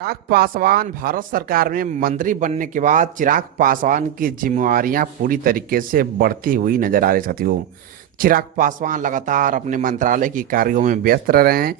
चिराग पासवान भारत सरकार में मंत्री बनने के बाद चिराग पासवान की जिम्मेवारियां पूरी तरीके से बढ़ती हुई नजर आ रही साथियों। चिराग पासवान लगातार अपने मंत्रालय की कार्यों में व्यस्त रह रहे हैं।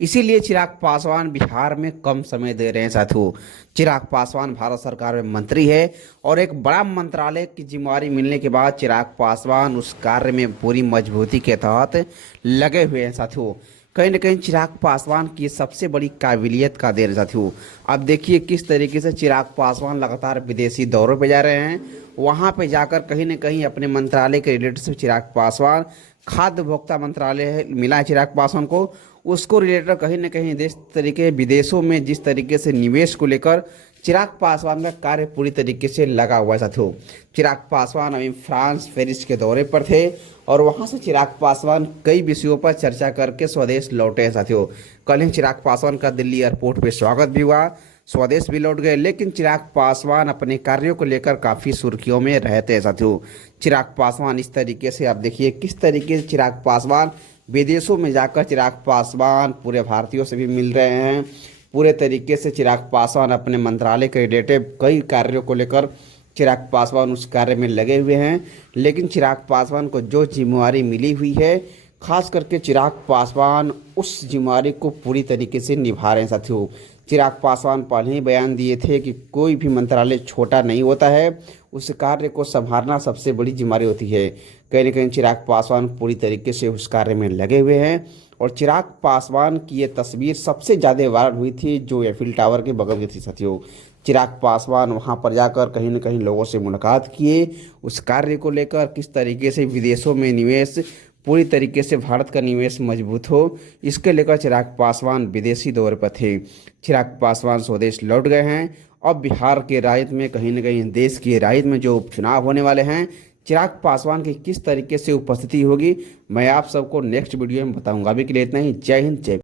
इसीलिए चिराग पासवान बिहार में कम समय दे रहे हैं साथियों। चिराग पासवान भारत सरकार में मंत्री है और एक बड़ा मंत्रालय की जिम्मेवारी मिलने के बाद चिराग पासवान उस कार्य में पूरी मजबूती के तहत लगे हुए हैं साथियों। कहीं ना कहीं चिराग पासवान की सबसे बड़ी काबिलियत का देर साथियों। अब देखिए किस तरीके से चिराग पासवान लगातार विदेशी दौरों पे जा रहे हैं। वहां पे जाकर कहीं ना कहीं अपने मंत्रालय के रिलेटेड से चिराग पासवान खाद्य उपभोक्ता मंत्रालय मिला है चिराग पासवान को। उसको रिलेटेड कहीं ना कहीं देश तरीके विदेशों में जिस तरीके से निवेश को लेकर चिराग पासवान का कार्य पूरी तरीके से लगा हुआ है साथियों। चिराग पासवान अभी फ्रांस पेरिस के दौरे पर थे और वहां से चिराग पासवान कई विषयों पर चर्चा करके स्वदेश लौटे हैं साथियों। कल ही चिराग पासवान का दिल्ली एयरपोर्ट पे स्वागत भी हुआ, स्वदेश भी लौट गए। लेकिन चिराग पासवान अपने कार्यों को लेकर काफ़ी सुर्खियों में रहते हैं साथियों। चिराग पासवान इस तरीके से आप देखिए किस तरीके से चिराग पासवान विदेशों में जाकर चिराग पासवान पूरे भारतीयों से भी मिल रहे हैं। पूरे तरीके से चिराग पासवान अपने मंत्रालय के रिलेटेड कई कार्यों को लेकर चिराग पासवान उस कार्य में लगे हुए हैं। लेकिन चिराग पासवान को जो जिम्मेवारी मिली हुई है, खास करके चिराग पासवान उस जिम्मेवारी को पूरी तरीके से निभा रहे हैं साथियों। चिराग पासवान पहले ही बयान दिए थे कि कोई भी मंत्रालय छोटा नहीं होता है, उस कार्य को संभालना सबसे बड़ी जिम्मेदारी होती है। कहीं ना कहीं चिराग पासवान पूरी तरीके से उस कार्य में लगे हुए हैं। और चिराग पासवान की ये तस्वीर सबसे ज़्यादा वायरल हुई थी जो एफिल टावर के बगल की थी साथियों। चिराग पासवान वहां पर जाकर कहीं ना कहीं लोगों से मुलाकात किए, उस कार्य को लेकर किस तरीके से विदेशों में निवेश पूरी तरीके से भारत का निवेश मजबूत हो, इसके लेकर चिराग पासवान विदेशी दौरे पर थे। चिराग पासवान स्वदेश लौट गए हैं। अब बिहार के राजनीति में कहीं ना कहीं देश की राजनीति में जो उपचुनाव होने वाले हैं, चिराग पासवान की किस तरीके से उपस्थिति होगी मैं आप सबको नेक्स्ट वीडियो में बताऊंगा। अभी के लिए इतना ही। जय हिंद जय